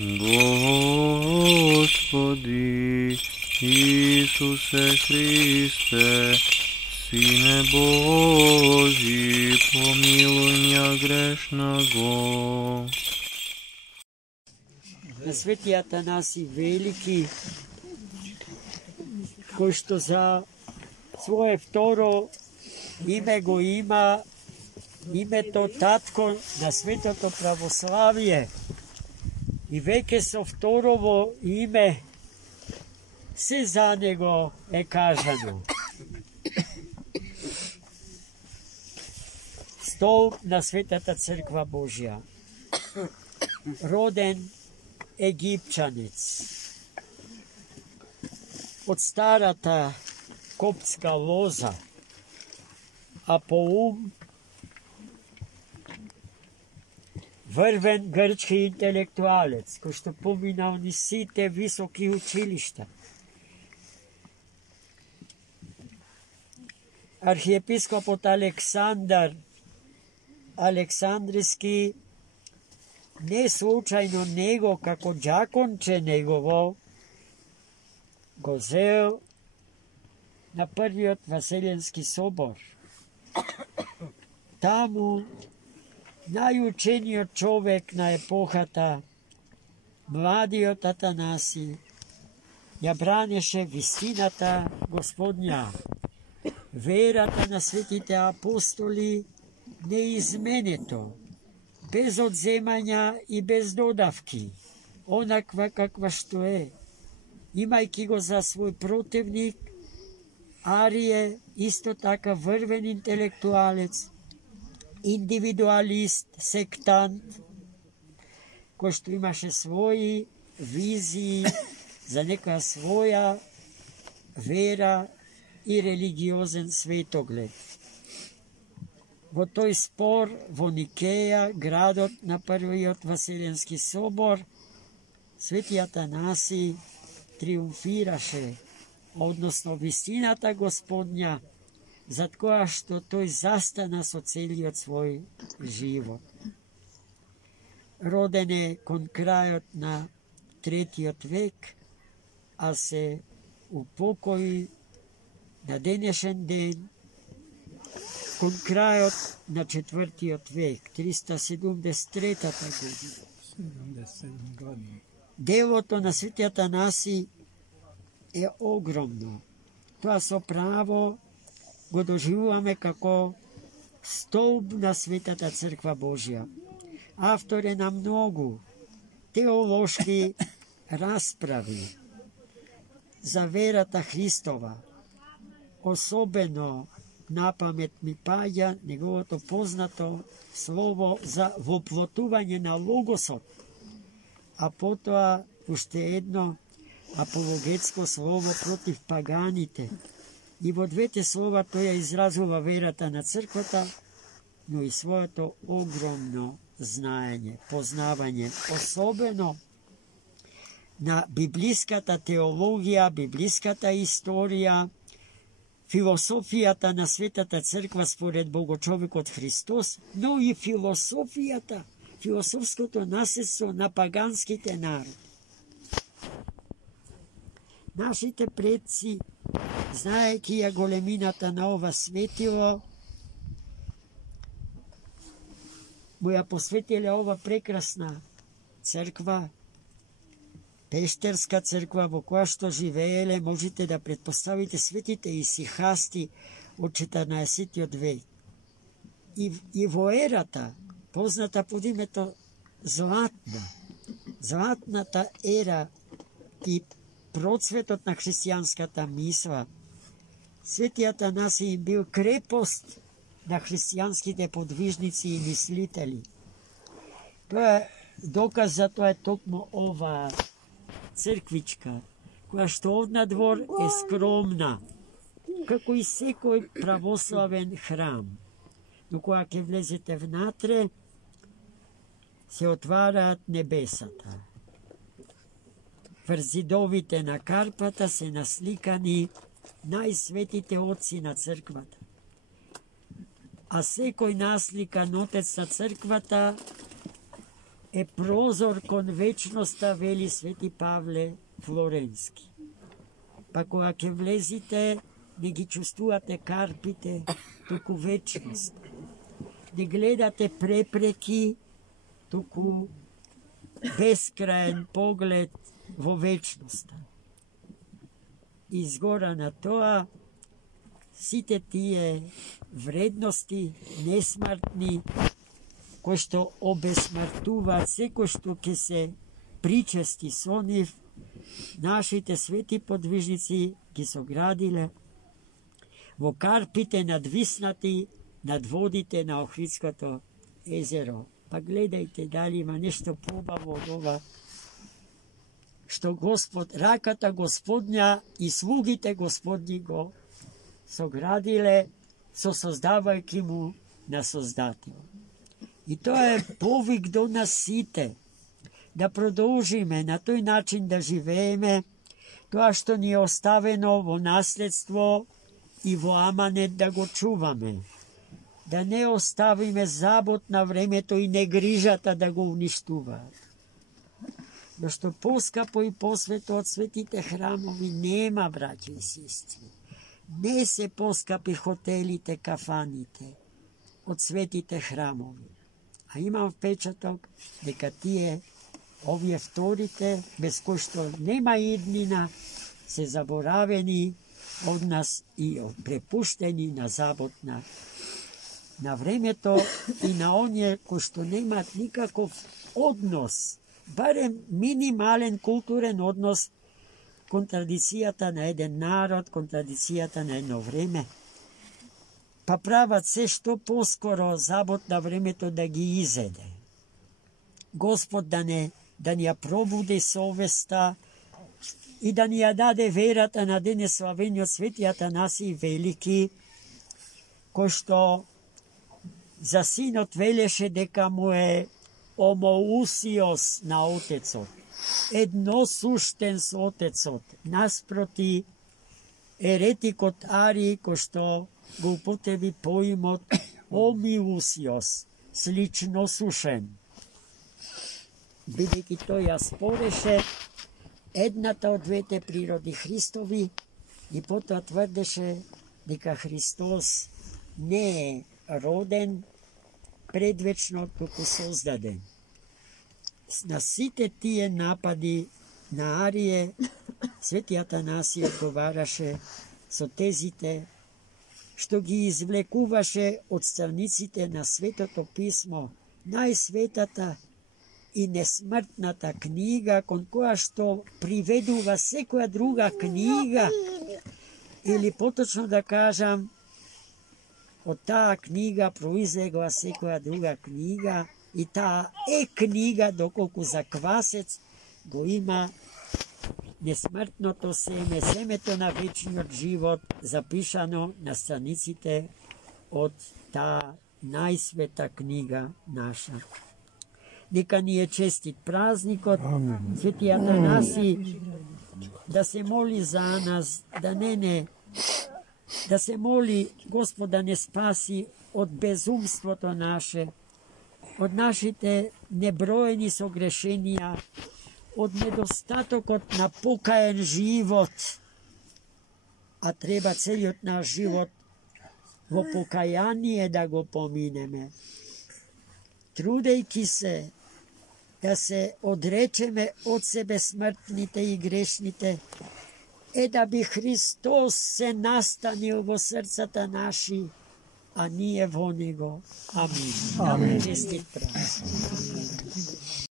Господи Исусе Христе, Сине Божий, помилуй меня грешного. На Свети Атанаси Велики, кој што за свое второ име го има името татко на светото православие и веќе со второво име се за него е кажано. Столб на Светата Црква Божја, роден египчанец, од старата коптска лоза, а по ум врвен грчки интелектуалец, кој што поминал ни сите високи училишта. Архиепископот Александар Александриски не случајно него како џаконче негово го зел на првиот Васеленски собор. Таму најучениот човек на епохата, младиот Атанаси, ја бранеше вистината Господња, верата на светите апостоли неизменето, без одземања и без додавки, онаква каква што е, имајќи го за свој противник Арие, исто така врвен интелектуалец, индивидуалист, сектант, кој што имаше своји визии за некоја своја вера и религиозен светоглед. Во тој спор во Никеја, градот на првиот Васеленски собор, Свети Атанаси триумфираше, односно вистината Господња, зад која што тој застана со целиот свој живот. Роден е кон крајот на 3. век, а се упокои на денешен ден кон крајот на 4. век, 373 година. Делото на Свети Атанаси е огромно. Тоа со право го доживуваме како столб на Светата Црква Божја. Автор е на многу теолошки расправи за верата Христова. Особено на памет ми паѓа неговото познато слово за воплотување на Логосот, а потоа уште едно апологетско слово против паганите. И во двете слова тој ја изразува верата на црквата, но и своето огромно знаење, познавање, особено на библиската теологија, библиската историја, философијата на Светата Црква според Богочовекот Христос, но и философијата, философското наследство на паганските народи. Нашите предци, знаејќи ја големината на ова светило, му ја посветиле ова прекрасна црква, Пештерска црква во која што живееле, можете да предпоставите светите исихасти од 14. век. И во ерата, позната под името Златната ера и процветот на христијанската мисла, Свети Атанаси им бил крепост на христијанските подвижници и мислители. Тоа е доказ за тоа е токму ова црквичка, која што однадвор е скромна, како и секој православен храм. Но кога ќе влезете внатре, се отвараат небесата. Врз зидовите на карпата се насликани најсветите отци на црквата. А секој насликан отец на црквата е прозор кон вечноста, вели Свети Павле Флоренски. Па кога ќе влезите, не ги чувствувате карпите, туку вечност. Не гледате препреки, туку безкраен поглед во вечноста. Изгора на тоа, сите тие вредности, несмртни, кои што обесмртуваат секој што ќе се причести со нив, нашите свети подвижници ги соградиле во карпите надвиснати над водите на Охридското езеро. Па гледајте дали има нешто побаво од ова, што Господ, раката Господња и слугите Господни го соградиле, создавајќи му на Создател. И тоа е повик до нас сите, да продолжиме на тој начин да живееме, тоа што ни е оставено во наследство и во аманет да го чуваме. Да не оставиме забот на времето и негрижата да го уништуваат. Зашто поскапо и посвето од светите храмови нема, браќа и сестри. Не се поскапи хотелите, кафаните од светите храмови. А имам впечаток дека тие, овие вторите, без кои што нема иднина, се заборавени од нас и препуштени на забот на времето и на оние кои што немаат никаков однос, барем минимален културен однос кон традицијата на еден народ, кон традицијата на едно време. Па прават се што поскоро забот на времето да ги изеде. Господ да ни ја пробуди совеста и да ни ја даде верата на денеславениот Свети Атанасий Велики, кој што за синот велеше дека му е омоусиос на Отецот, едносуштен со Отецот, наспроти еретикот Арии, кој што го употреби поимот омиусиос, слично сушен. Бидејќи тој ја спореше едната од двете природи Христови и потоа тврдеше дека Христос не е роден предвечно, туку создаден. На сите тие напади на Арие, Свети Атанасий одговараше со тезите што ги извлекуваше од страниците на Светото Писмо, најсветата и несмртната книга, кон која што приведува секоја друга книга, или поточно да кажам, од таа книга произлегла секоја друга книга, и таа е книга, доколку за квасец го има несмртното семе, семето на вечниот живот, запишано на страниците од таа најсвета книга наша. Нека ни е честит празникот, Свети Атанасий да се моли за нас, да се моли Господ да не спаси од безумството наше, од нашите неброени согрешенија, од недостатокот на покаен живот, а треба целиот наш живот во покаяние да го поминеме, трудејќи се да се одречеме од себе смртните и грешните, да би Христос се настанил во срцата наши, а ние во Него. Амин. Честит празник.